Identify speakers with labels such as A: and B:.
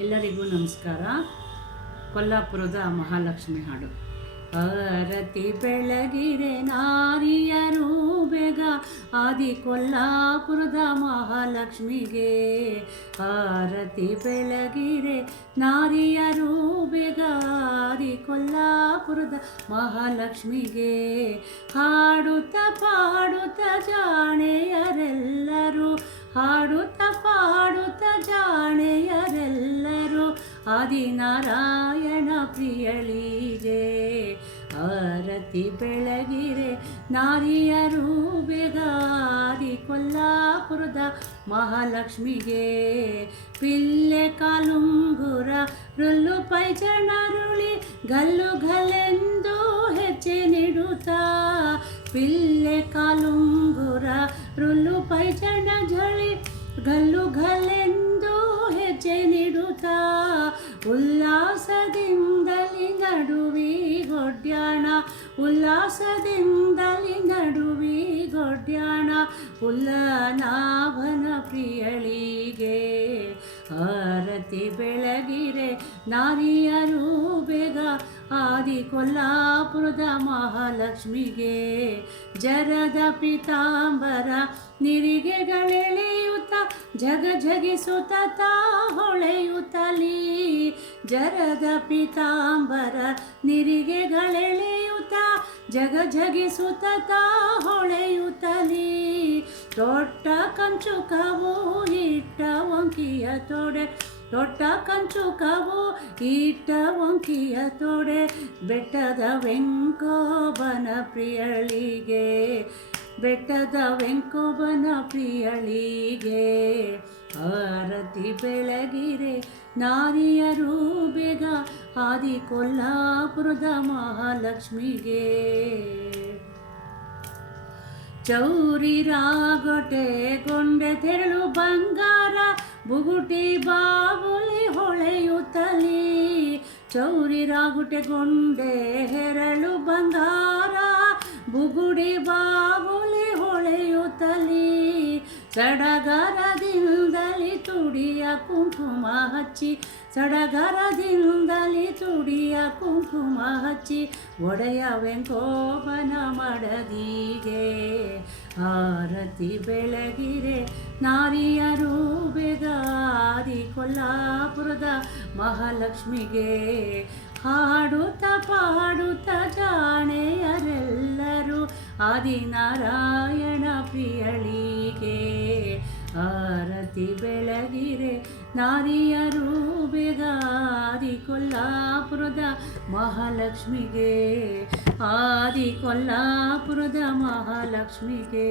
A: ಎಲ್ಲರಿಗೂ ನಮಸ್ಕಾರ. ಕೊಲ್ಲಾಪುರದ ಮಹಾಲಕ್ಷ್ಮಿ ಹಾಡು. ಆರತಿ ಬೆಳಗಿರೆ ನಾರಿಯರು ಬೇಗ ಆದಿ ಕೊಲ್ಲಾಪುರದ ಮಹಾಲಕ್ಷ್ಮಿಗೆ. ಆರತಿ ಬೆಳಗಿರೆ ನಾರಿಯರು ಬೇಗ ಆದಿ ಕೊಲ್ಲಾಪುರದ ಮಹಾಲಕ್ಷ್ಮಿಗೆ. ಹಾಡುತ್ತ ಪಾಡುತ್ತ ಜಾಣೆಯರೆಲ್ಲರೂ ಹಾಡುತ್ತ ಆದಿನಾರಾಯಣ ಪ್ರಿಯಳಿಗೆ ಆರತಿ ಬೆಳಗಿರೆ, ನಾರಿಯರು ಬೆಗಾರಿ ಕೊಲ್ಲಾಪುರದ ಮಹಾಲಕ್ಷ್ಮಿಗೆ, ಪಿಲ್ಲೆ ಕಾಲುಂಗುರ ರುಲ್ಲು ಪೈಜಣರುಳಿ ಗಲ್ಲು ಗಲ್ಲೆಂದು ಹೆಜ್ಜೆ ನೀಡುತ್ತಾ, ಪಿಲ್ಲೆ ಕಾಲುಂಗುರ ರುಲ್ಲು ಪೈಜಣ ಝಳಿ ಗಲ್ಲು ಗಲ್ಲೆಂದು ಹೆಜ್ಜೆ ನೀಡುತ್ತಾ. ಉಲ್ಲಾಸದಿಂದಲಿ ನಡುವಿ ಗೊಡ್ಯಾಣ ಉಲ್ಲಾಸದಿಂದಲಿ ನಡುವಿ ಗೊಡ್ಯಾಣ ಉಲ್ಲನಾಭನ ಪ್ರಿಯಳಿಗೆ ಆರತಿ ಬೆಳಗಿರೆ ನಾರಿಯರು ಬೇಗ ಆದಿ ಕೊಲ್ಲಾಪುರದ ಮಹಾಲಕ್ಷ್ಮಿಗೆ ಜರದ ಪಿತಾಂಬರ ನಿರಿಗೆಗಳೆಳೆಯುತ್ತ ಜಗ ಜಗಿಸುತ್ತ ತಾ ಹೊಳೆಯುತ್ತಲೀ ಜರದ ಪಿತಾಂಬರ ನಿರಿಗೆಗಳೆಳೆಯುತ್ತ ಜಗ ಜಗಿಸುತ್ತ ತಾ ಕಂಚು ಇಟ್ಟ ಒಂಕಿಯ ತೊಡೆ. ದೊಡ್ಡ ಕಂಚುಕವು ಇಟ್ಟ ಒಂಕಿಯ ತೊಡೆ. ಬೆಟ್ಟದ ವೆಂಕೋಬನ ಪ್ರಿಯಳಿಗೆ. ಬೆಟ್ಟದ ವೆಂಕೋಬನ ಪ್ರಿಯಳಿಗೆ. ಆರತಿ ಬೆಳಗಿರೆ ನಾರಿಯರು ಬೇಗ ಆದಿ ಕೊಲ್ಲಾಪುರದ ಮಹಾಲಕ್ಷ್ಮಿಗೆ. ಚೌರಿ ರಾಗೊಟೆ ಗೊಂಡೆ ತೆರಳು ಬಂಗಾರ, ಬುಗುಟಿ ಬಾಬುಲಿ ಹೊಳೆಯುತ್ತಲಿ. ಚೌರಿ ರಾಗುಟೆ ಗೊಂಡೆ ಹೆರಳು ಬಂಗಾರ ಬುಗುಡಿ ಬಾಬುಲಿ ಹೊಳೆಯುತ್ತಲಿ. ಸಡಗರದಿಂದಲಿ ತುಡಿಯ ಕುಂಕುಮ ಹಚ್ಚಿ, ಸಡಗರದಿಂದಲಿ ತುಡಿಯ ಕುಂಕುಮ ಹಚ್ಚಿ, ಒಡೆಯ ವೆಂಕೋಪನ ಮಡದಿಗೆ ಆರತಿ ಬೆಳಗಿರೆ, ನಾರಿಯರು ಬೆಗಾರಿ ಕೊಲ್ಲಾಪುರದ ಮಹಾಲಕ್ಷ್ಮಿಗೆ ಹಾಡುತ್ತ ಪಾಡುತ್ತ ಜಾಣೆಯರೆಲ್ಲರೂ ಆದಿನಾರಾಯಣ ಪ್ರಿಯಳಿಗೆ ಆರತಿ ಬೆಳಗಿರೆ ನಾರಿಯರು ಬೇಗ ಆದಿ ಕೊಲ್ಲಾಪುರದ ಮಹಾಲಕ್ಷ್ಮಿಗೆ ಆದಿ ಕೊಲ್ಲಾಪುರದ ಮಹಾಲಕ್ಷ್ಮಿಗೆ.